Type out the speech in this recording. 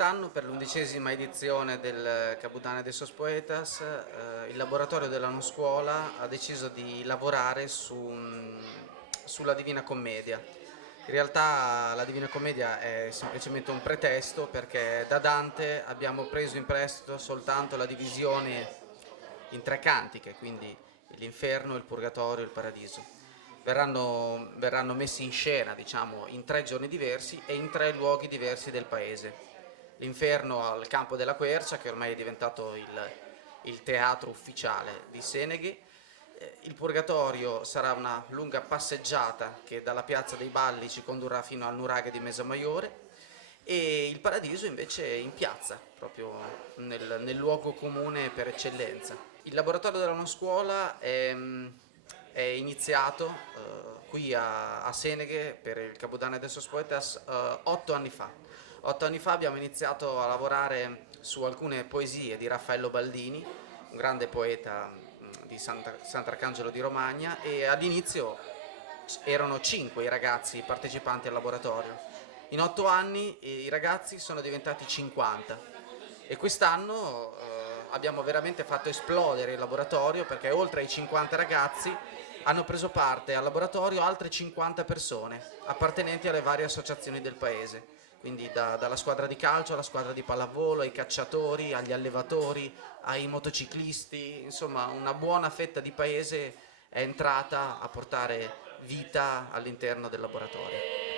Quest'anno, per l'11ª edizione del Cabudane de Sos Poetas, il laboratorio della Non Scuola ha deciso di lavorare sulla Divina Commedia. In realtà la Divina Commedia è semplicemente un pretesto, perché da Dante abbiamo preso in prestito soltanto la divisione in tre cantiche, quindi l'inferno, il purgatorio e il paradiso. Verranno messi in scena, diciamo, in 3 giorni diversi e in 3 luoghi diversi del paese. L'inferno al Campo della Quercia, che ormai è diventato il teatro ufficiale di Seneghe. Il purgatorio sarà una lunga passeggiata che dalla piazza dei Balli ci condurrà fino al nuraghe di Mesamaiore, e il paradiso invece in piazza, proprio nel luogo comune per eccellenza. Il laboratorio della non scuola è iniziato qui a Seneghe per il Cabudane de Sos Poetas 8 anni fa. 8 anni fa abbiamo iniziato a lavorare su alcune poesie di Raffaello Baldini, un grande poeta di Sant'Arcangelo di Romagna, e all'inizio erano 5 i ragazzi partecipanti al laboratorio. In 8 anni i ragazzi sono diventati 50 e quest'anno abbiamo veramente fatto esplodere il laboratorio, perché oltre ai 50 ragazzi hanno preso parte al laboratorio altre 50 persone appartenenti alle varie associazioni del paese, quindi dalla squadra di calcio alla squadra di pallavolo, ai cacciatori, agli allevatori, ai motociclisti. Insomma, una buona fetta di paese è entrata a portare vita all'interno del laboratorio.